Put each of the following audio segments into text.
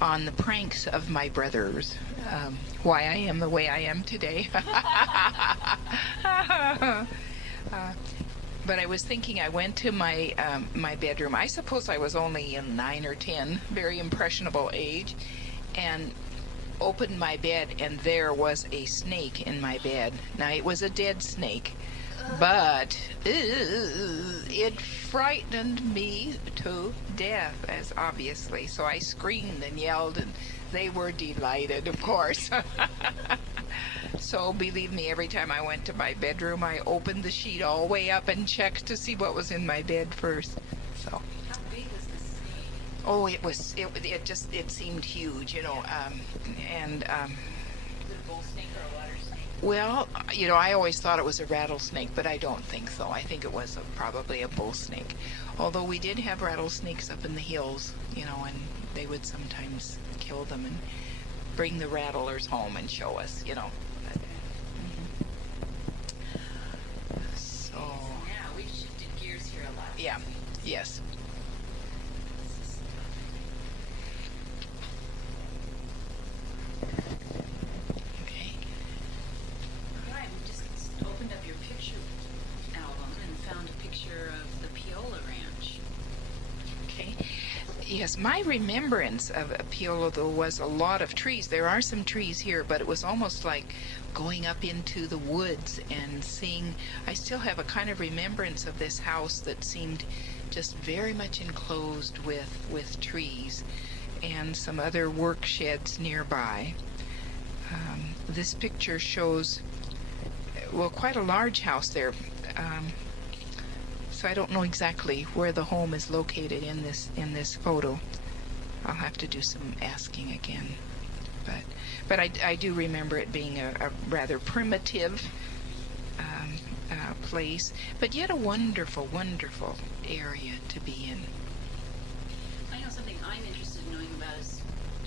on the pranks of my brothers, why I am the way I am today. But I was thinking, I went to my bedroom. I suppose I was only in 9 or 10, very impressionable age, and opened my bed, and there was a snake in my bed. Now, it was a dead snake, but it frightened me to death, as obviously. So I screamed and yelled, and they were delighted, of course. So believe me, every time I went to my bedroom, I opened the sheet all the way up and checked to see what was in my bed first. So. How big was the snake? Oh, it seemed huge, you know, and. Was it a bull snake or a water snake? Well, you know, I always thought it was a rattlesnake, but I don't think so. I think it was probably a bull snake. Although we did have rattlesnakes up in the hills, you know, and they would sometimes kill them and bring the rattlers home and show us, you know. So now we've shifted gears here a lot. yeah, yes. Okay. Right, we just opened up your picture album and found a picture of the Piola Ranch. Okay. Yes, my remembrance of Piola, though, was a lot of trees. There are some trees here, but it was almost like going up into the woods and seeing. I still have a kind of remembrance of this house that seemed just very much enclosed with trees and some other work sheds nearby. This picture shows, well, quite a large house there. So I don't know exactly where the home is located in this photo. I'll have to do some asking again. But I do remember it being a rather primitive place, but yet a wonderful, wonderful area to be in. I know something I'm interested in knowing about is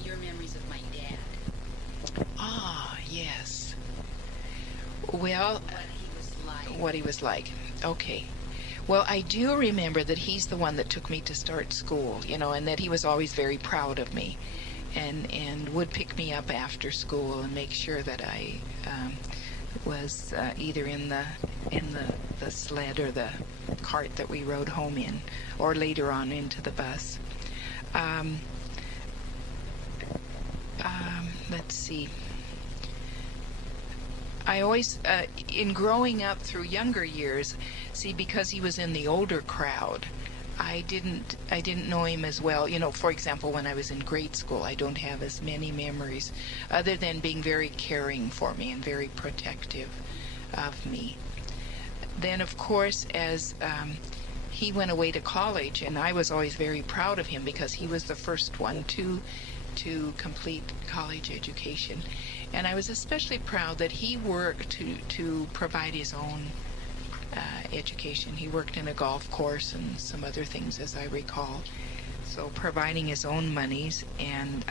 your memories of my dad. Ah, yes. Well, What he was like. Okay. Well, I do remember that he's the one that took me to start school, you know, and that he was always very proud of me, and would pick me up after school and make sure that I was either in the sled or the cart that we rode home in, or later on into the bus. Let's see. I always, in growing up through younger years, see, because he was in the older crowd, I didn't know him as well. You know, for example, when I was in grade school, I don't have as many memories, other than being very caring for me and very protective of me. Then, of course, as he went away to college, and I was always very proud of him because he was the first one to complete college education. And I was especially proud that he worked to provide his own education. He worked in a golf course and some other things, as I recall. So providing his own monies, and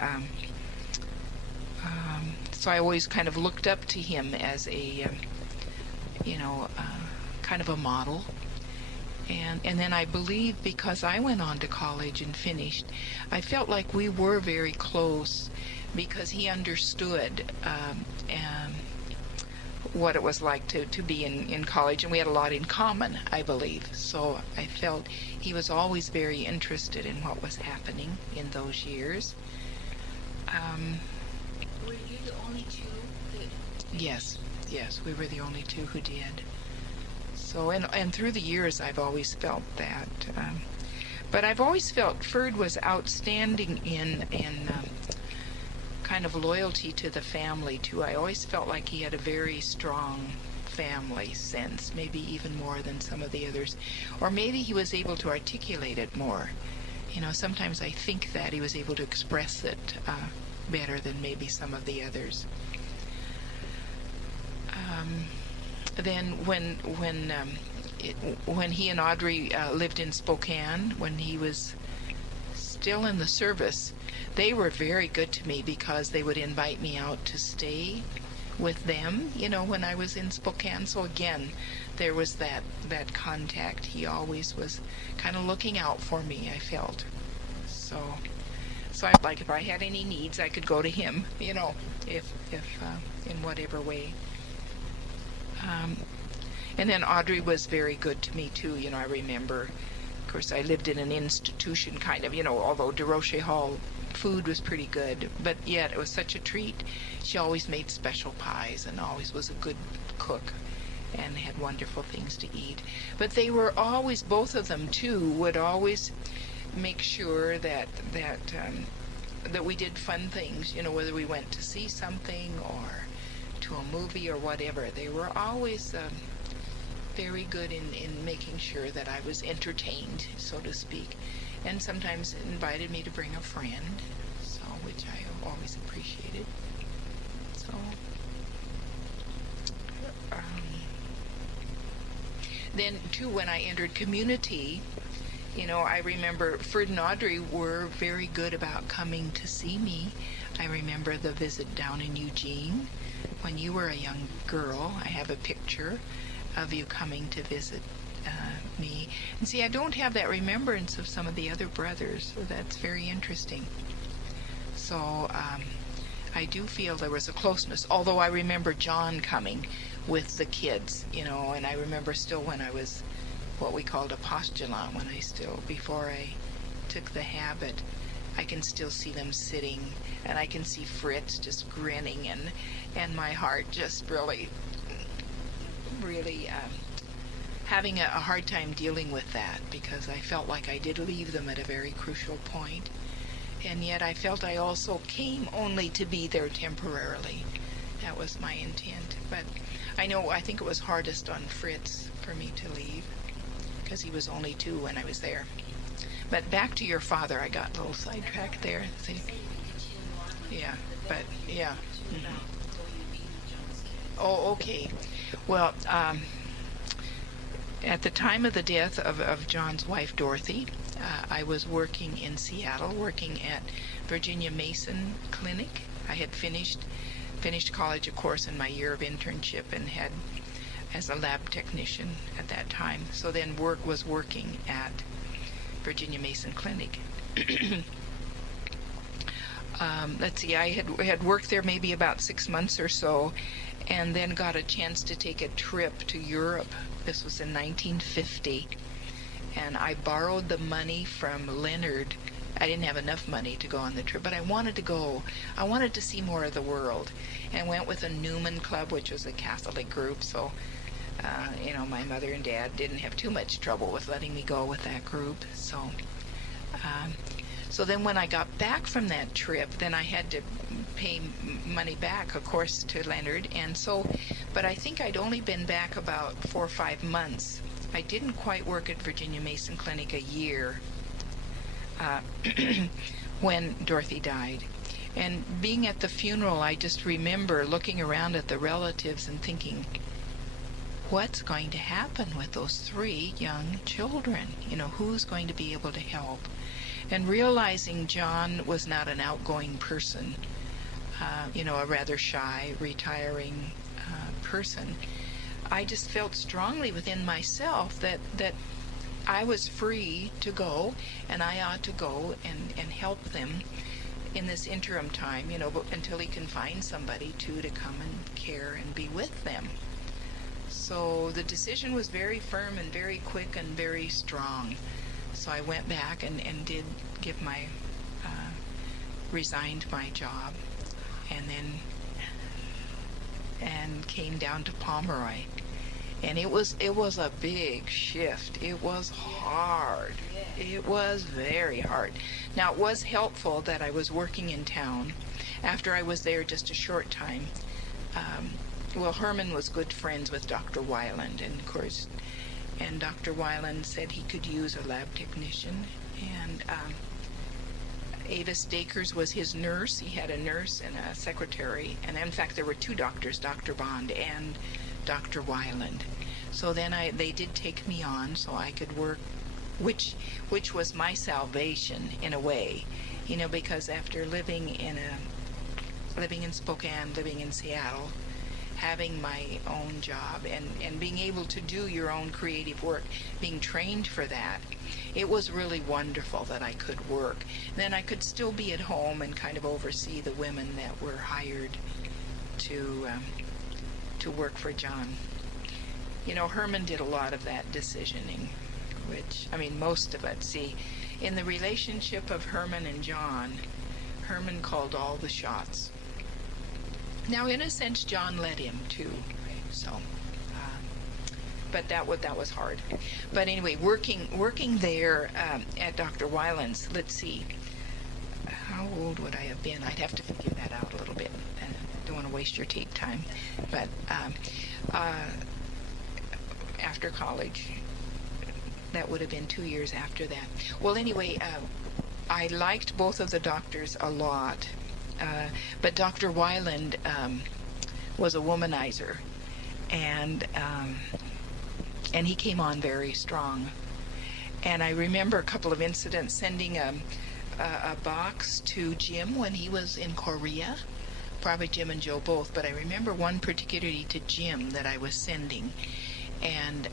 so I always kind of looked up to him as a, kind of a model. And then I believe, because I went on to college and finished, I felt like we were very close, because he understood what it was like to be in college, and we had a lot in common, I believe. So I felt he was always very interested in what was happening in those years. Were you the only two that... Yes, we were the only two who did. So, and through the years, I've always felt that. But I've always felt Ferd was outstanding in kind of loyalty to the family, too. I always felt like he had a very strong family sense, maybe even more than some of the others. Or maybe he was able to articulate it more. You know, sometimes I think that he was able to express it better than maybe some of the others. Then when he and Audrey lived in Spokane, when he was still in the service, they were very good to me, because they would invite me out to stay with them, you know, when I was in Spokane. So again, there was that Mm-hmm. contact. He always was kind of looking out for me, I felt. So So if I had any needs, I could go to him, if in whatever way. And then Audrey was very good to me too. I remember, of course, I lived in an institution kind of, although DeRoche Hall food was pretty good, but yet it was such a treat. She always made special pies and always was a good cook and had wonderful things to eat. But they were always, both of them too, would always make sure that we did fun things, whether we went to see something or to a movie or whatever. They were always very good in making sure that I was entertained, so to speak, and sometimes invited me to bring a friend, so which I always appreciated. So then too, when I entered community, I remember Ferd and Audrey were very good about coming to see me. I remember the visit down in Eugene when you were a young girl. I have a picture of you coming to visit me. And see, I don't have that remembrance of some of the other brothers, so that's very interesting. So I do feel there was a closeness, although I remember John coming with the kids, and I remember still when I was what we called a postulant, before I took the habit, I can still see them sitting, and I can see Fritz just grinning, and my heart just really having a hard time dealing with that, because I felt like I did leave them at a very crucial point, and yet I felt I also came only to be there temporarily. That was my intent. But I think it was hardest on Fritz for me to leave, because he was only 2 when I was there. But back to your father, I got a little sidetracked there. See? Yeah, but yeah. Mm-hmm. Oh, okay. Well, at the time of the death of John's wife, Dorothy, I was working in Seattle, working at Virginia Mason Clinic. I had finished college, of course, in my year of internship, and had as a lab technician at that time. So then was working at Virginia Mason Clinic. Let's see, I had worked there maybe about 6 months or so, and then got a chance to take a trip to Europe. This was in 1950, and I borrowed the money from Leonard. I didn't have enough money to go on the trip, but I wanted to go. I wanted to see more of the world, and went with a Newman Club, which was a Catholic group, so my mother and dad didn't have too much trouble with letting me go with that group. So then when I got back from that trip, then I had to pay money back, of course, to Leonard. But I think I'd only been back about 4 or 5 months. I didn't quite work at Virginia Mason Clinic a year when Dorothy died. And being at the funeral, I just remember looking around at the relatives and thinking, what's going to happen with those 3 young children? Who's going to be able to help? And realizing John was not an outgoing person, a rather shy, retiring person, I just felt strongly within myself that I was free to go, and I ought to go and help them in this interim time, until he can find somebody to come and care and be with them. So the decision was very firm and very quick and very strong. So I went back and did give resigned my job, and came down to Pomeroy. And it was a big shift. It was hard. It was very hard. Now, it was helpful that I was working in town. After I was there just a short time, Herman was good friends with Dr. Weiland, and of course, and Dr. Weiland said he could use a lab technician, and Avis Dakers was his nurse. He had a nurse and a secretary, and in fact there were 2 doctors, Dr. Bond and Dr. Weiland. So then they did take me on so I could work, which was my salvation in a way, because after living in Spokane, living in Seattle, having my own job and being able to do your own creative work, being trained for that, it was really wonderful that I could work. Then I could still be at home and kind of oversee the women that were hired to work for John. You know, Herman did a lot of that decisioning, which, I mean, most of it. See, in the relationship of Herman and John, Herman called all the shots. Now, in a sense, John led him too. So, but that was hard. But anyway, working there at Dr. Weiland's. Let's see, how old would I have been? I'd have to figure that out a little bit. I don't want to waste your tape time. But after college, that would have been 2 years after that. Well, anyway, I liked both of the doctors a lot. But Dr. Weiland was a womanizer, and he came on very strong. And I remember a couple of incidents, sending a box to Jim when he was in Korea, probably Jim and Joe both, but I remember one particularly to Jim that I was sending. And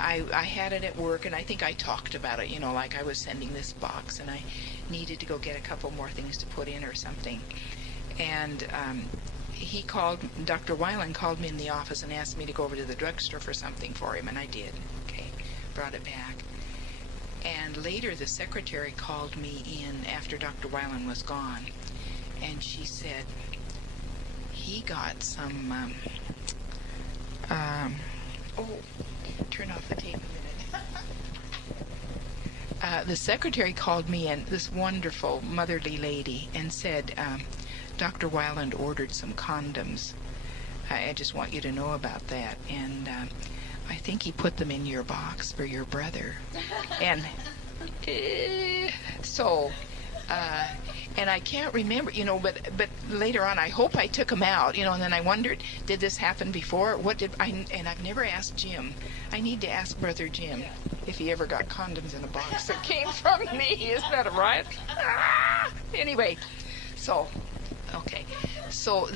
I had it at work, and I think I talked about it, you know, like I was sending this box, and I needed to go get a couple more things to put in or something. And he called, Dr. Weiland called me in the office and asked me to go over to the drugstore for something for him, and I did. Okay, brought it back. And later the secretary called me in after Dr. Weiland was gone, and she said, he got some, turn off the tape a minute. The secretary called me in, this wonderful motherly lady, and said, Dr. Weiland ordered some condoms. I just want you to know about that. And I think he put them in your box for your brother. And so, and I can't remember, you know, but later on, I hope I took them out, you know, and then I wondered, did this happen before? What did I, and I've never asked Jim. I need to ask Brother Jim if he ever got condoms in a box that came from me. Is that right? Anyway, so, okay. So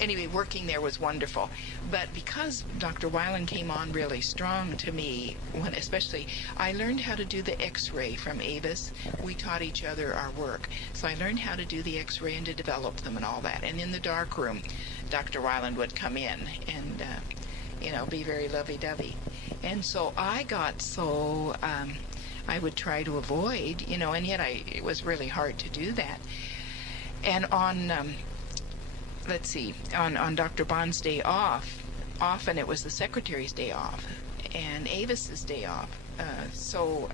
anyway, working there was wonderful. But because Dr. Weiland came on really strong to me, when especially I learned how to do the x-ray from Avis. We taught each other our work. So I learned how to do the x-ray and to develop them and all that. And in the dark room, Dr. Weiland would come in and, you know, be very lovey-dovey. And so I got so, I would try to avoid, you know, and yet it was really hard to do that. And on, let's see, on Dr. Bond's day off, often it was the secretary's day off and Avis's day off. So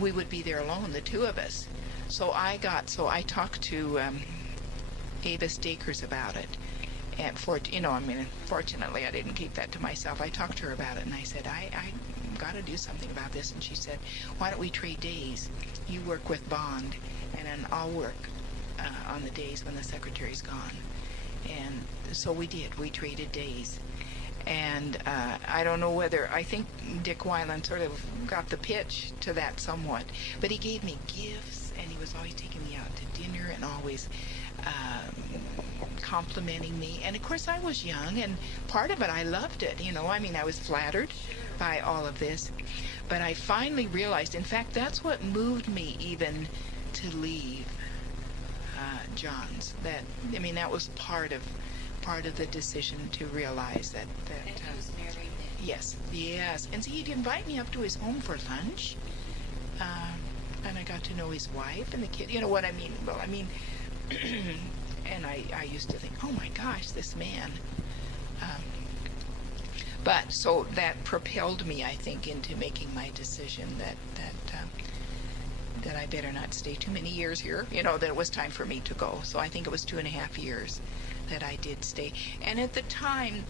we would be there alone, the two of us. So I talked to Avis Dakers about it. And fortunately I didn't keep that to myself. I talked to her about it and I said, I got to do something about this. And she said, why don't we trade days? You work with Bond and then I'll work on the days when the secretary's gone. And so we did. We traded days. And I don't know whether, I think Dick Weiland sort of got the pitch to that somewhat. But he gave me gifts, and he was always taking me out to dinner and always complimenting me. And of course I was young, and part of it I loved it, you know. I mean, I was flattered by all of this. But I finally realized, in fact, that's what moved me even to leave John's. That was part of the decision to realize that And he was married then. Yes. And see, he'd invite me up to his home for lunch, and I got to know his wife and the kid. You know what I mean? Well, I mean, and I used to think, oh my gosh, this man. But so that propelled me, I think, into making my decision that I better not stay too many years here, you know, that it was time for me to go. So I think it was 2.5 years that I did stay. And at the time,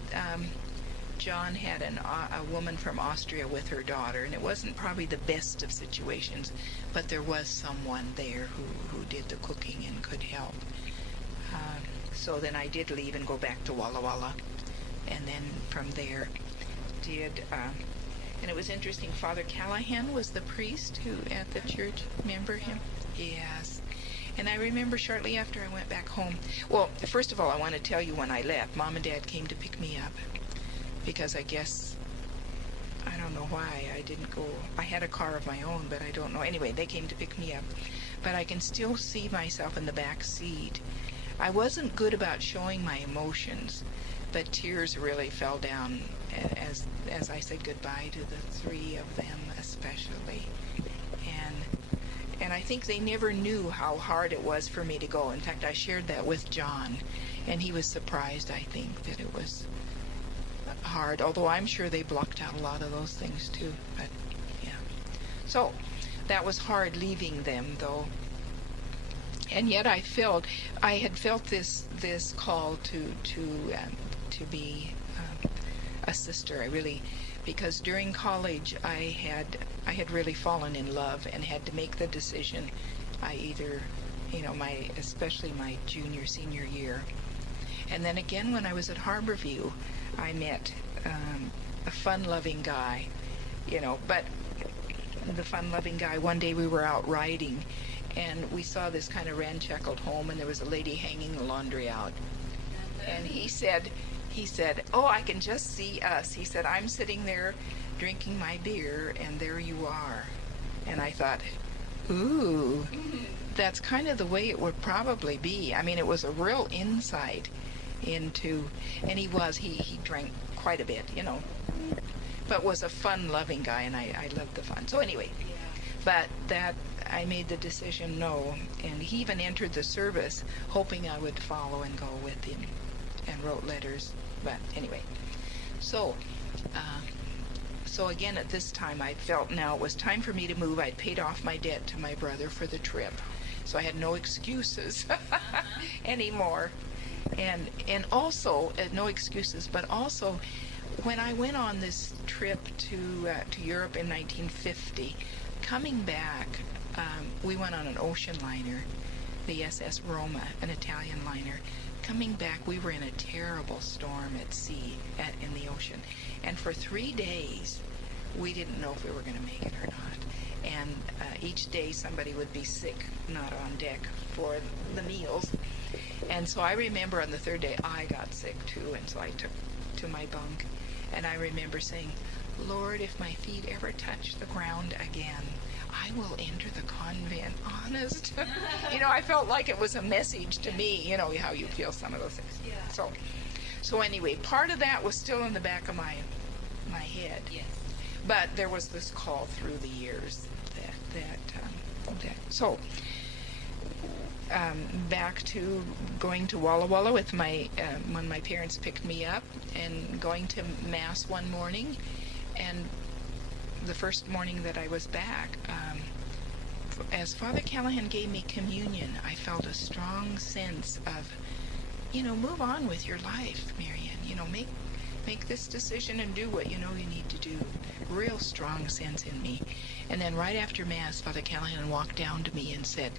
John had a woman from Austria with her daughter, and it wasn't probably the best of situations, but there was someone there who did the cooking and could help. So then I did leave and go back to Walla Walla, and then from there and it was interesting, Father Callahan was the priest who at the church, remember him? Yes. And I remember shortly after I went back home. Well, first of all, I want to tell you when I left, Mom and Dad came to pick me up because I guess, I don't know why I didn't go. I had a car of my own, but I don't know. Anyway, they came to pick me up. But I can still see myself in the back seat. I wasn't good about showing my emotions, but tears really fell down as I said goodbye to the three of them especially. And I think they never knew how hard it was for me to go. In fact, I shared that with John, and he was surprised, I think, that it was hard, although I'm sure they blocked out a lot of those things too. But yeah, so that was hard leaving them, though. And yet I had felt this call to be a sister. I really, because during college I had really fallen in love and had to make the decision. I either, especially my junior, senior year. And then again when I was at Harborview, I met a fun-loving guy, but the fun-loving guy, one day we were out riding, and we saw this kind of ramshackle home, and there was a lady hanging the laundry out. And he said, "Oh, I can just see us." He said, "I'm sitting there drinking my beer, and there you are." And I thought, ooh, that's kind of the way it would probably be. I mean, it was a real insight into, and he drank quite a bit, but was a fun-loving guy, and I loved the fun. So anyway, but that I made the decision no, and he even entered the service hoping I would follow and go with him, and wrote letters. But anyway, so again at this time I felt now it was time for me to move. I'd paid off my debt to my brother for the trip, so I had no excuses anymore. And also no excuses, but also when I went on this trip to Europe in 1950, coming back, we went on an ocean liner, the SS Roma, an Italian liner. Coming back, we were in a terrible storm at sea, in the ocean, and for 3 days we didn't know if we were going to make it or not. And each day somebody would be sick, not on deck for the meals. And so I remember on the third day I got sick too, and so I took to my bunk, and I remember saying, "Lord, if my feet ever touch the ground again, I will enter the convent." Honest. I felt like it was a message to me, how you feel some of those things. Yeah. So anyway, part of that was still in the back of my head. Yes. But there was this call through the years so back to going to Walla Walla with when my parents picked me up, and going to Mass one morning, and the first morning that I was back, as Father Callahan gave me communion, I felt a strong sense of, move on with your life, Marian. Make this decision and do what you know you need to do. Real strong sense in me. And then right after Mass, Father Callahan walked down to me and said,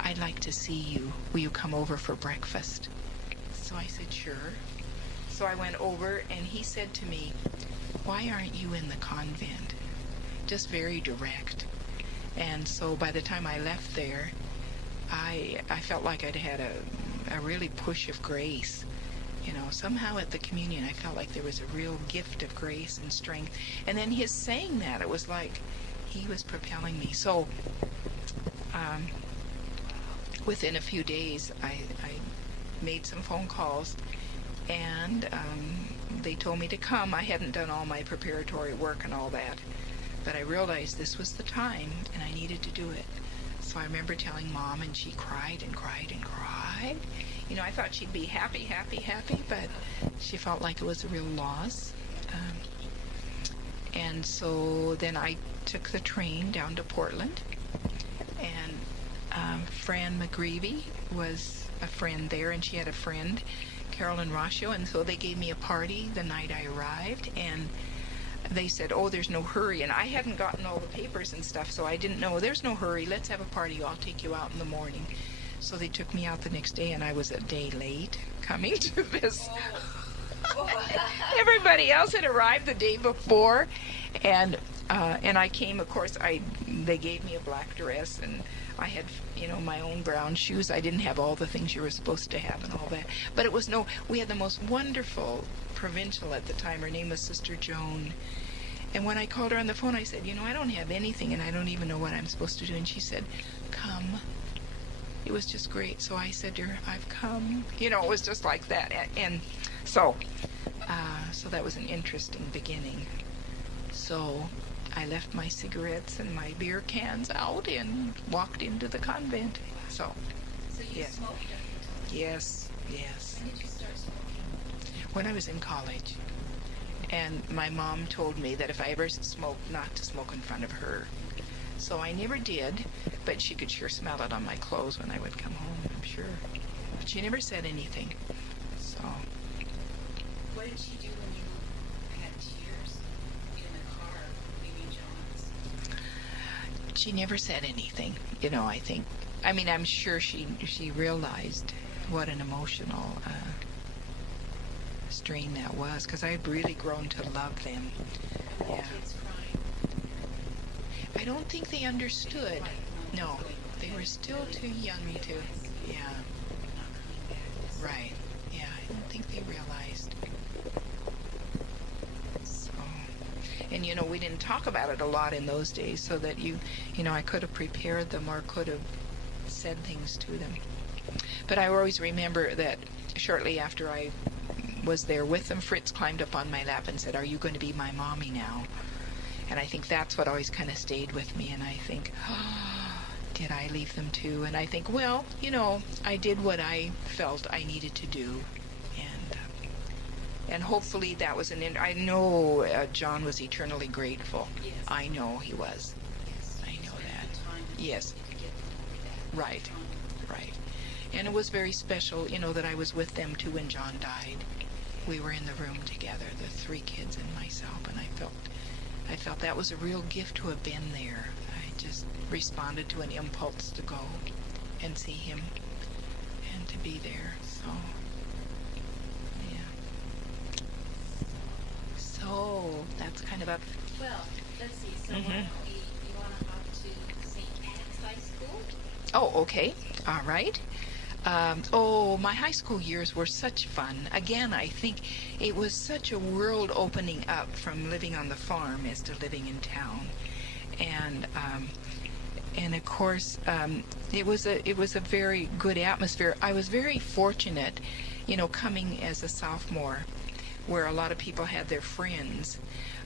"I'd like to see you. Will you come over for breakfast?" So I said, "Sure." So I went over, and he said to me, "Why aren't you in the convent?" Just very direct. And so by the time I left there, I felt like I'd had a really push of grace. Somehow at the communion I felt like there was a real gift of grace and strength. And then his saying that, it was like he was propelling me. So within a few days I made some phone calls, and they told me to come. I hadn't done all my preparatory work and all that, but I realized this was the time and I needed to do it. So I remember telling Mom, and she cried and cried and cried. I thought she'd be happy, but she felt like it was a real loss. And so then I took the train down to Portland, and Fran McGreevy was a friend there, and she had a friend, Carolyn, and so they gave me a party the night I arrived, and they said, "Oh, there's no hurry," and I hadn't gotten all the papers and stuff, so I didn't know. "There's no hurry, let's have a party, I'll take you out in the morning." So they took me out the next day, and I was a day late coming to this. Everybody else had arrived the day before, and And I came, of course, they gave me a black dress, and I had, my own brown shoes. I didn't have all the things you were supposed to have and all that. But it was we had the most wonderful provincial at the time. Her name was Sister Joan. And when I called her on the phone, I said, I don't have anything, and I don't even know what I'm supposed to do. And she said, come. It was just great. So I said to her, I've come. It was just like that. And so that was an interesting beginning. So I left my cigarettes and my beer cans out and walked into the convent. So you smoked up until yes. When did you start smoking? When I was in college. And my mom told me that if I ever smoked, not to smoke in front of her. So I never did, but she could sure smell it on my clothes when I would come home, I'm sure. But she never said anything. So. What did she do when you had tears in the car leaving John's? She never said anything, I think. I'm sure she realized what an emotional strain that was, because I had really grown to love them. Yeah. Kids crying. I don't think they understood. No, they were still too young to. Yeah. Right. Yeah, I don't think they realized. So, and we didn't talk about it a lot in those days, so that I could have prepared them or could have said things to them. But I always remember that shortly after I was there with them, Fritz climbed up on my lap and said, "Are you going to be my mommy now?" And I think that's what always kind of stayed with me. And I think, did I leave them too? And I think, well, I did what I felt I needed to do. And hopefully that was I know John was eternally grateful. Yes. I know he was. Yes. I know that. Yes. You could get that. Right. Right. And it was very special, that I was with them too when John died. We were in the room together, the 3 kids and myself, and I felt that was a real gift to have been there. I just responded to an impulse to go and see him and to be there. So, yeah. So that's kind of a. Well, let's see. So why don't you want to hop to St. Anne's High School? Oh, okay. All right. My high school years were such fun. Again, I think it was such a world opening up from living on the farm as to living in town. And of course, it was a very good atmosphere. I was very fortunate, coming as a sophomore, where a lot of people had their friends.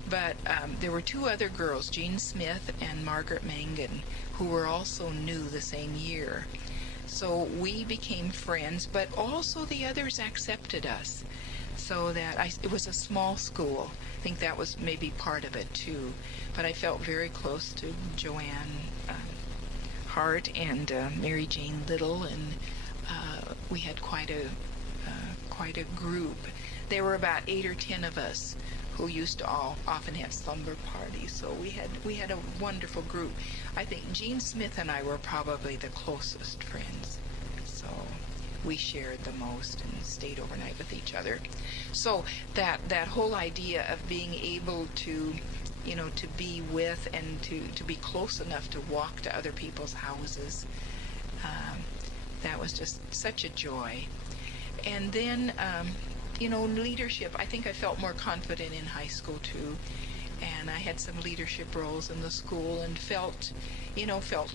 But there were 2 other girls, Jean Smith and Margaret Mangan, who were also new the same year. So we became friends, but also the others accepted us. So that it was a small school. I think that was maybe part of it too. But I felt very close to Joanne Hart and Mary Jane Little, and we had quite a group. There were about 8 or 10 of us who used to often have slumber parties. So we had a wonderful group. I think Jean Smith and I were probably the closest friends. So we shared the most and stayed overnight with each other. So that whole idea of being able to, to be with and to be close enough to walk to other people's houses, that was just such a joy. And then, leadership, I think I felt more confident in high school too. And I had some leadership roles in the school and felt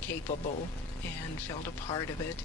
capable and felt a part of it.